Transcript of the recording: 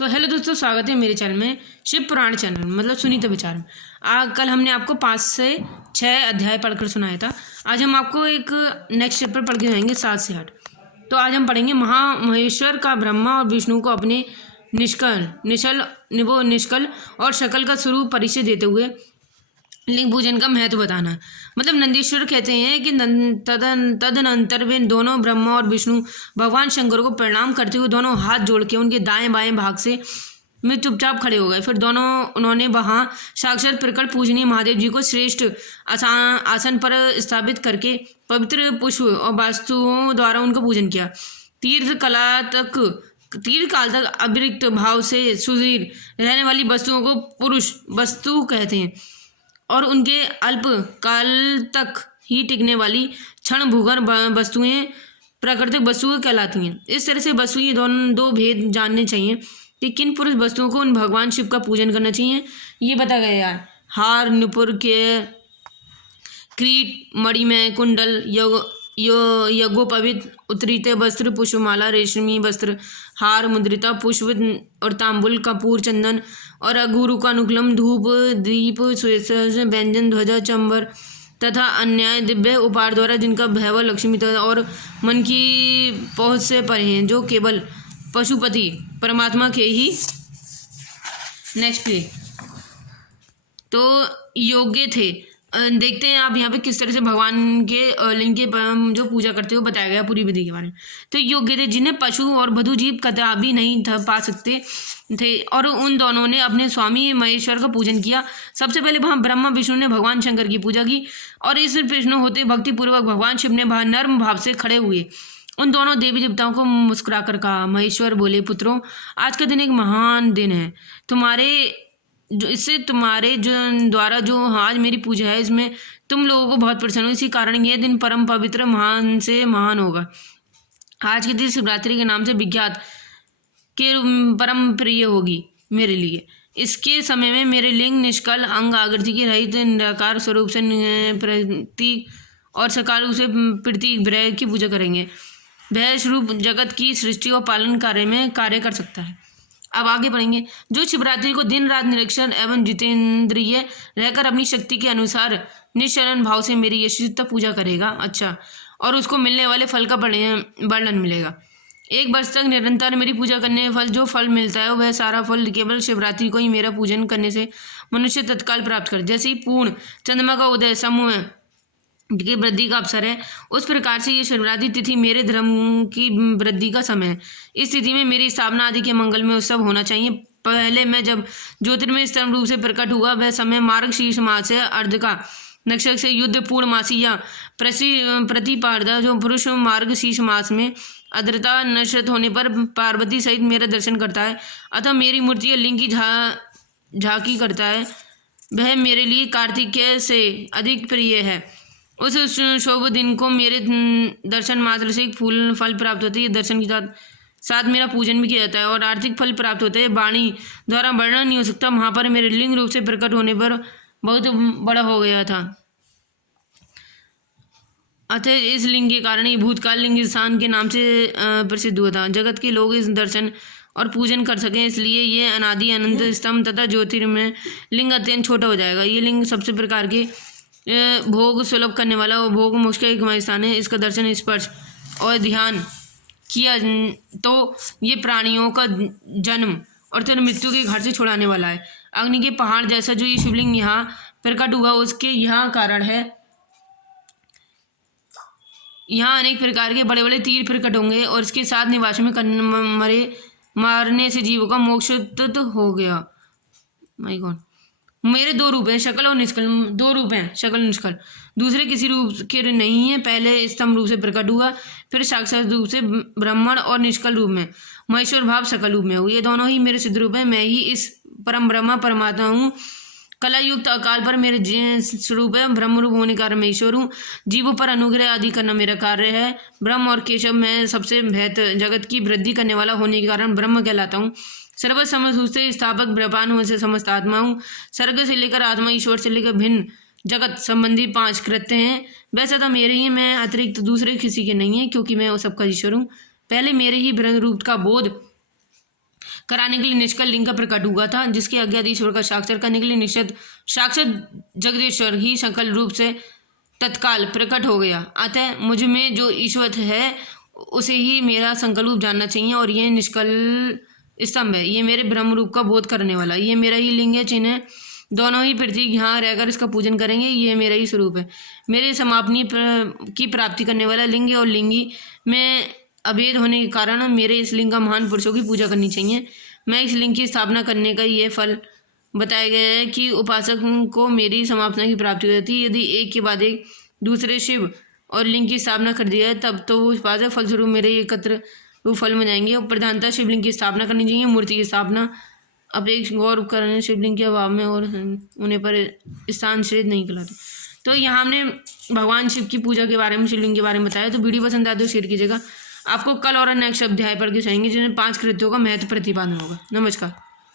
Hello दोस्तों, स्वागत है मेरे चैनल में शिव पुराण चैनल मतलब सुनीत विचार में। कल हमने आपको 5 से 6 अध्याय पढ़कर सुनाया था। आज हम आपको एक नेक्स्ट चैप्टर पढ़ के जाएंगे 7 से 8। तो आज हम पढ़ेंगे महेश्वर का ब्रह्मा और विष्णु को अपने निष्कल और शकल का स्वरूप परिचय देते हुए लिंग पूजन का महत्व बताना। मतलब नंदीश्वर कहते हैं कि तदनंतर वे दोनों ब्रह्मा और विष्णु भगवान शंकर को प्रणाम करते हुए दोनों हाथ जोड़ के उनके दाएं बाएं भाग से में चुपचाप खड़े हो गए। फिर उन्होंने वहां साक्षात प्रकट पूजनीय महादेव जी को श्रेष्ठ आसन पर स्थापित करके पवित्र पुष्प और वस्तुओं द्वारा उनका पूजन किया। तीर्थ काल तक अविरक्त भाव से सुदृढ़ रहने वाली वस्तुओं को पुरुष वस्तु कहते हैं और उनके अल्प काल तक ही टिकने वाली क्षण भूगर्भ वस्तुएं प्राकृतिक वस्तुएं कहलाती हैं। इस तरह से वस्तु ये दो भेद जानने चाहिए कि किन पुरुष वस्तुओं को उन भगवान शिव का पूजन करना चाहिए। ये बता गया यार, हार नुपुर के क्रीट मणिमय कुंडल यज्ञोपवित उत्तरीत वस्त्र पुष्पमाला रेशमी वस्त्र हार मुद्रिता पुष्प और तांबुल कपूर चंदन और अगुरु का अनुकूलम धूप दीप व्यंजन ध्वजा चंबर तथा अन्य दिव्य उपहार द्वारा जिनका भैरव लक्ष्मी और मन की पहुँच से परे हैं, जो केवल पशुपति परमात्मा के ही नेक्स्ट पे तो योग्य थे। देखते हैं आप यहाँ पे किस तरह से भगवान के लिंग के जो पूजा करते हुए बताया गया पूरी विधि के बारे में। तो योग्य थे जिन्हें पशु और बधु जीव कदापि नहीं पा सकते थे, और उन दोनों ने अपने स्वामी महेश्वर का पूजन किया। सबसे पहले वहाँ ब्रह्मा विष्णु ने भगवान शंकर की पूजा की और इस प्रश्न होते भक्तिपूर्वक भगवान शिव ने नर्म भाव से खड़े हुए उन दोनों देवी देवताओं को मुस्कुराकर कहा। महेश्वर बोले, पुत्रों, आज का दिन एक महान दिन है। तुम्हारे जो द्वारा जो आज मेरी पूजा है इसमें तुम लोगों को बहुत प्रसन्न हो। इसी कारण यह दिन परम पवित्र महान से महान होगा। आज के दिन शिवरात्रि के नाम से विख्यात के परम प्रिय होगी मेरे लिए। इसके समय में मेरे लिंग निष्कल अंग आकृति के रहित निराकार स्वरूप से प्रतीक और सकाल रूप से प्रतीक विग्रह की पूजा करेंगे। वह स्वरूप जगत की सृष्टि और पालन कार्य में कार्य कर सकता है। अब आगे बढ़ेंगे। जो शिवरात्रि को दिन रात निरीक्षण एवं जितेंद्रिय रहकर अपनी शक्ति के अनुसार निश्चलन भाव से मेरी यशस्वी पूजा करेगा, अच्छा, और उसको मिलने वाले फल का वर्णन मिलेगा। 1 वर्ष तक निरंतर मेरी पूजा करने फल जो फल मिलता है वह सारा फल केवल शिवरात्रि को ही मेरा पूजन करने से मनुष्य तत्काल प्राप्त कर। जैसे ही पूर्ण चंद्रमा का उदय समूह की वृद्धि का अवसर है, उस प्रकार से ये शिवरात्रि तिथि मेरे धर्म की वृद्धि का समय है। इस स्थिति में मेरी स्थापना आदि के मंगल में उत्सव होना चाहिए। पहले मैं जब ज्योतिर्मय स्तंभ रूप से प्रकट हुआ वह समय मार्गशीर्ष मास से अर्ध का नक्षत्र से युद्ध पूर्णमासी या प्रतिपादा जो पुरुष मार्गशीर्ष मास में आर्द्रता नक्षत्र होने पर पार्वती सहित मेरा दर्शन करता है अतः मेरी मूर्ति लिंग की झांकी करता है, वह मेरे लिए कार्तिकेय से अधिक प्रिय है। उस शुभ दिन को मेरे दर्शन मात्र से एक फूल फल प्राप्त होते हैं। दर्शन के साथ मेरा पूजन भी किया जाता है और आर्थिक फल प्राप्त होते हैं। वाणी द्वारा वर्णन नहीं हो सकता। वहाँ पर मेरे लिंग रूप से प्रकट होने पर बहुत बड़ा हो गया था। अतः इस लिंग के कारण ही भूतकाल लिंग स्थान के नाम से प्रसिद्ध हुआ था। जगत के लोग इस दर्शन और पूजन कर सकें इसलिए ये अनादि अनंत स्तंभ तथा ज्योतिर्मय लिंग अत्यंत छोटा हो जाएगा। ये लिंग सबसे प्रकार के भोग सुलभ करने वाला और भोग मोक्ष का एक स्थान है। इसका दर्शन स्पर्श और ध्यान किया तो ये प्राणियों का जन्म और फिर मृत्यु के घर से छुड़ाने वाला है। अग्नि के पहाड़ जैसा जो ये शिवलिंग यहाँ प्रकट हुआ उसके यहाँ कारण है। यहाँ अनेक प्रकार के बड़े बड़े तीर प्रकट होंगे और इसके साथ निवास में मारने से जीवों का मोक्ष हो गया। माय गॉड, मेरे 2 रूप हैं, शकल और निष्कल। 2 रूप हैं, शकल निष्कल, दूसरे किसी रूप के नहीं है। पहले स्तंभ रूप से प्रकट हुआ, फिर साक्षात रूप से ब्राह्मण और निष्कल रूप में महेश्वर भाव सकल रूप में हुए। ये दोनों ही मेरे सिद्ध रूप हैं। मैं ही इस परम ब्रह्मा परमात्मा हूँ। कला युक्त अकाल पर मेरे स्वरूप है। ब्रह्म रूप होने के कारण मैं ईश्वर हूँ। जीवों पर अनुग्रह आदि करना मेरा कार्य है। ब्रह्म और केशव में सबसे बेहतर जगत की वृद्धि करने वाला होने के कारण ब्रह्म कहलाता हूँ। सर्व समसूचे स्थापक ब्रह्मांड से समस्त आत्मा हूँ। सर्ग से लेकर आत्मा ईश्वर से लेकर भिन्न जगत संबंधी 5 कृत्य हैं। वैसे तो मेरे ही मैं अतिरिक्त दूसरे किसी के नहीं है, क्योंकि मैं वो सबका ईश्वर हूँ। पहले मेरे ही ब्रह्म रूप का बोध कराने के लिए निष्कल लिंग का प्रकट हुआ था, जिसके अज्ञात ईश्वर का साक्षात्कार करने के लिए साक्षात जगदीश्वर ही सकल रूप से तत्काल प्रकट हो गया। अतः मुझ में जो ईश्वर है उसे ही मेरा संकल्प रूप जानना चाहिए, और ये निष्कल स्तंभ है, ये मेरे ब्रह्म रूप का बोध करने वाला, ये मेरा ही लिंग है, चिन्ह दोनों ही पृथ्वी यहाँ रहकर इसका पूजन करेंगे, ये मेरा ही स्वरूप है, मेरे समापनी की प्राप्ति करने वाला लिंग और लिंगी में अभेद होने के कारण मेरे इस लिंग का महान पुरुषों की पूजा करनी चाहिए। मैं इस लिंग की स्थापना करने का ये फल बताया गया है कि उपासक को मेरी समापना की प्राप्ति हो जाती है। यदि एक के बाद एक दूसरे शिव और लिंग की स्थापना कर दिया है तब तो वो उपासक फलस्वरूप मेरे एकत्र रूप फल में जाएंगे। और प्रधानतः शिवलिंग की स्थापना करनी चाहिए, मूर्ति की स्थापना अपेक्ष गौर करने शिवलिंग के अभाव में और उन्हें पर स्थान श्रेष्ठ नहीं कहलाते। तो यहाँ हमने भगवान शिव की पूजा के बारे में, शिवलिंग के बारे में बताया। तो वीडियो पसंद आए तो शेयर कीजिएगा। आपको कल और नेक्स्ट अध्याय पढ़ के जाएंगे जिसमें 5 कृत्यों का महत्व प्रतिपादन होगा। नमस्कार।